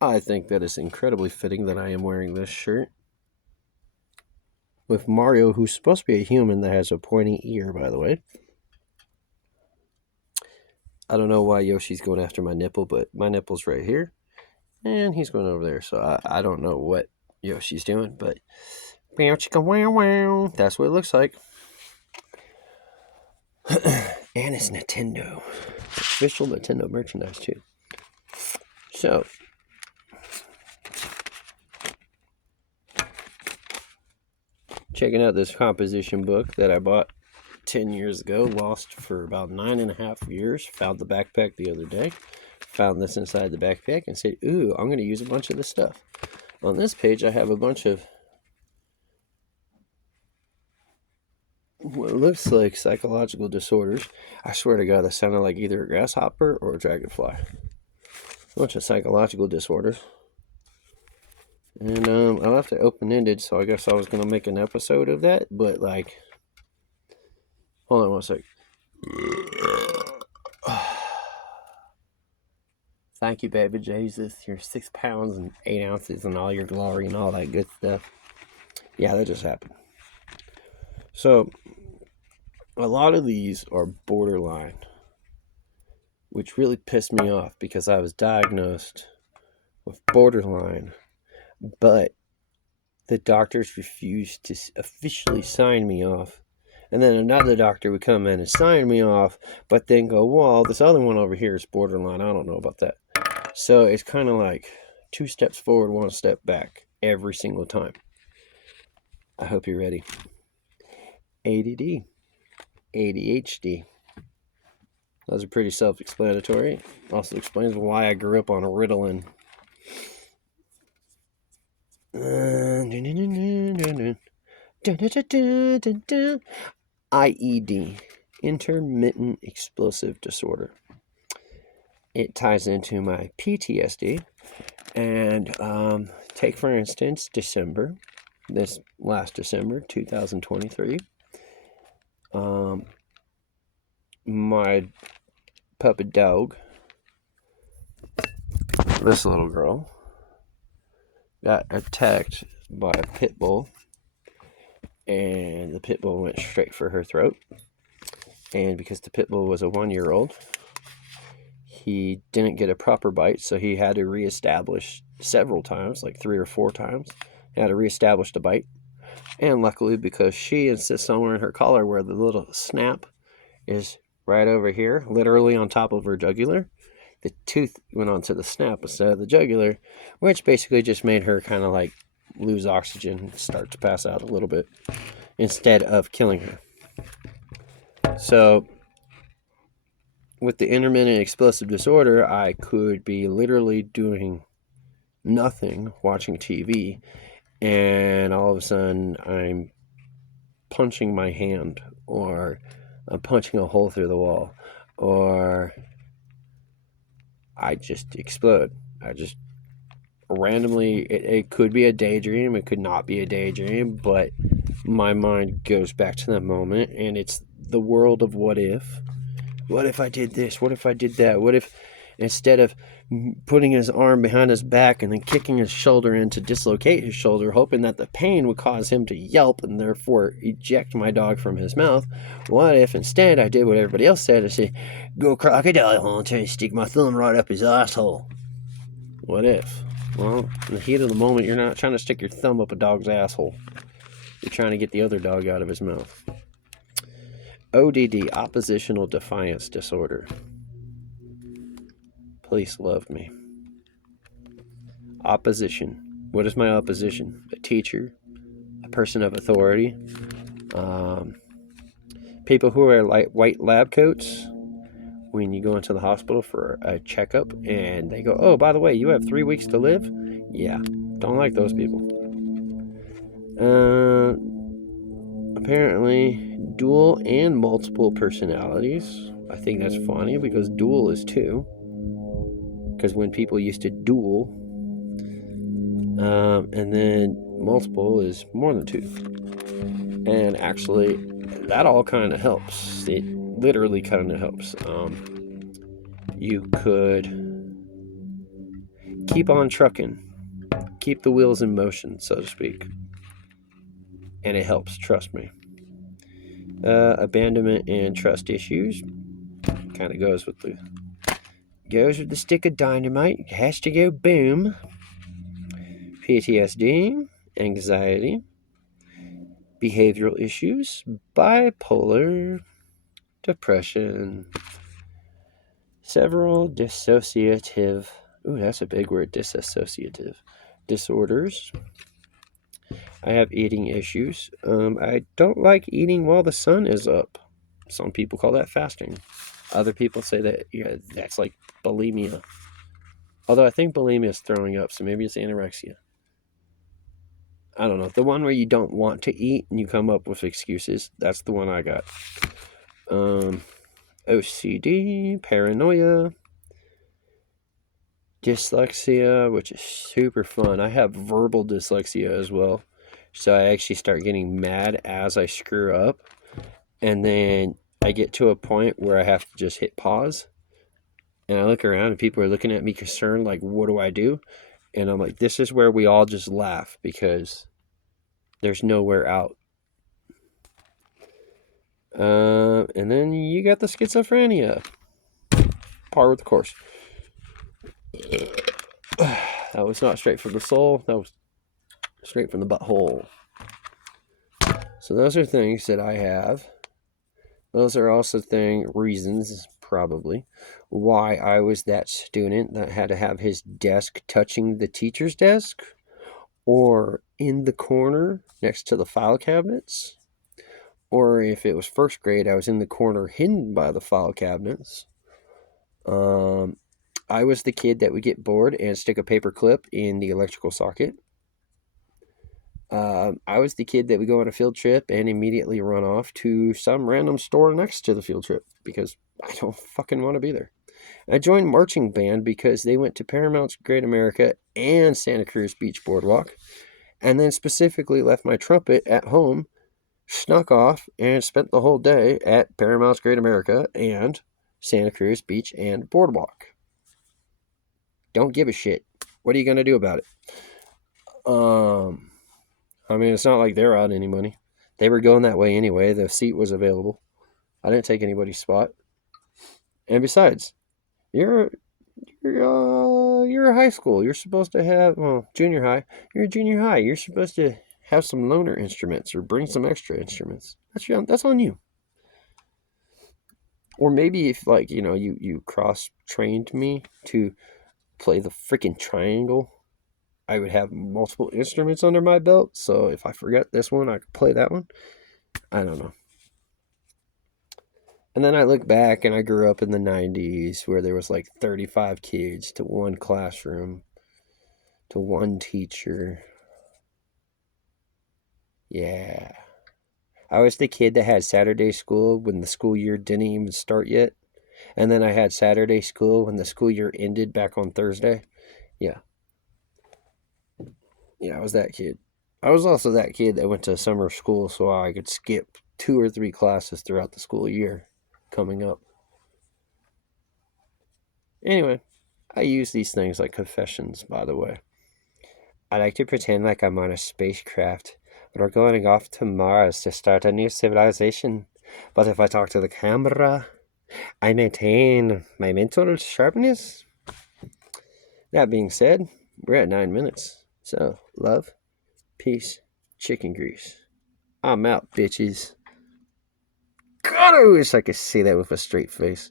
I think that it's incredibly fitting that I am wearing this shirt with Mario, who's supposed to be a human that has a pointy ear, by the way. I don't know why Yoshi's going after my nipple, but my nipple's right here, and he's going over there, so I don't know what Yoshi's doing, but wow, chicka, wow, wow. That's what it looks like. And it's Nintendo. Official Nintendo merchandise, too. So, checking out this composition book that I bought 10 years ago, lost for about 9.5 years. Found the backpack the other day. Found this inside the backpack and said, ooh, I'm going to use a bunch of this stuff. On this page, I have a bunch of what looks like psychological disorders. I swear to God, that sounded like either a grasshopper or a dragonfly. A bunch of psychological disorders. And I left it open-ended, so I guess I was going to make an episode of that, but like, hold on one sec. Thank you, baby Jesus. You're 6 pounds and 8 ounces and all your glory and all that good stuff. Yeah, that just happened. So, a lot of these are borderline, which really pissed me off because I was diagnosed with borderline, but the doctors refused to officially sign me off. And then another doctor would come in and sign me off, but then go, well, this other one over here is borderline. I don't know about that. So it's kind of like 2 steps forward, 1 step back every single time. I hope you're ready. ADD, ADHD. Those are pretty self-explanatory. Also explains why I grew up on Ritalin. IED, intermittent explosive disorder. It ties into my PTSD. And take, for instance, this last December, 2023. My puppet dog, this little girl, got attacked by a pit bull, and the pit bull went straight for her throat. And because the pit bull was a 1-year-old, he didn't get a proper bite, so he had to reestablish several times, like 3 or 4 times. He had to reestablish the bite. And luckily, because she insists on wearing her collar where the little snap is right over here, literally on top of her jugular, the tooth went onto the snap instead of the jugular, which basically just made her kind of like lose oxygen and start to pass out a little bit instead of killing her. So with the intermittent explosive disorder, I could be literally doing nothing, watching TV, and all of a sudden I'm punching my hand, or I'm punching a hole through the wall, or I just explode. I just randomly, it could be a daydream, it could not be a daydream, but my mind goes back to that moment, and it's the world of what if. What if I did this? What if I did that? What if instead of putting his arm behind his back and then kicking his shoulder in to dislocate his shoulder, hoping that the pain would cause him to yelp and therefore eject my dog from his mouth, what if instead I did what everybody else said and say, go crocodile hunter and stick my thumb right up his asshole? What if? Well, in the heat of the moment, you're not trying to stick your thumb up a dog's asshole. You're trying to get the other dog out of his mouth. ODD, oppositional defiance disorder. Please love me. Opposition. What is my opposition? A teacher, a person of authority, people who wear white lab coats when you go into the hospital for a checkup and they go, oh, by the way, you have 3 weeks to live? Yeah, don't like those people. Apparently, dual and multiple personalities. I think that's funny because dual is 2. Because when people used to duel, and then multiple is more than 2. And actually, that all kind of helps. It literally kind of helps. You could keep on trucking. Keep the wheels in motion, so to speak. And it helps, trust me. Abandonment and trust issues. Kind of goes with the stick of dynamite. It has to go boom. PTSD, anxiety, behavioral issues, bipolar, depression, several dissociative, that's a big word, dissociative disorders. I have eating issues. I don't like eating while the sun is up. Some people call that fasting. Other people say that that's like bulimia. Although I think bulimia is throwing up, so maybe it's anorexia. I don't know. The one where you don't want to eat and you come up with excuses. That's the one I got. OCD, paranoia, dyslexia, which is super fun. I have verbal dyslexia as well. So I actually start getting mad as I screw up. And then I get to a point where I have to just hit pause. And I look around and people are looking at me concerned, like, what do I do? And I'm like, this is where we all just laugh because there's nowhere out. And then you got the schizophrenia. Par with the course. That was not straight from the soul. That was straight from the butthole. So those are things that I have. Those are also reasons, probably, why I was that student that had to have his desk touching the teacher's desk or in the corner next to the file cabinets. Or if it was first grade, I was in the corner hidden by the file cabinets. I was the kid that would get bored and stick a paper clip in the electrical socket. I was the kid that would go on a field trip and immediately run off to some random store next to the field trip because I don't fucking want to be there. I joined marching band because they went to Paramount's Great America and Santa Cruz Beach Boardwalk, and then specifically left my trumpet at home, snuck off, and spent the whole day at Paramount's Great America and Santa Cruz Beach and Boardwalk. Don't give a shit. What are you going to do about it? I mean, it's not like they're out any money. They were going that way anyway. The seat was available. I didn't take anybody's spot. And besides, you're a high school. You're supposed to have, junior high. You're a junior high. You're supposed to have some loaner instruments or bring some extra instruments. That's on you. Or maybe if, like, you cross-trained me to play the freaking triangle, I would have multiple instruments under my belt. So if I forget this one, I could play that one. I don't know. And then I look back and I grew up in the 90s where there was like 35 kids to one classroom, to one teacher. Yeah. I was the kid that had Saturday school when the school year didn't even start yet. And then I had Saturday school when the school year ended back on Thursday. Yeah. Yeah, I was that kid. I was also that kid that went to summer school so I could skip 2 or 3 classes throughout the school year coming up. Anyway, I use these things like confessions, by the way. I like to pretend like I'm on a spacecraft, but we're going off to Mars to start a new civilization. But if I talk to the camera, I maintain my mental sharpness. That being said, we're at 9 minutes. So, love, peace, chicken grease. I'm out, bitches. God, I wish I could say that with a straight face.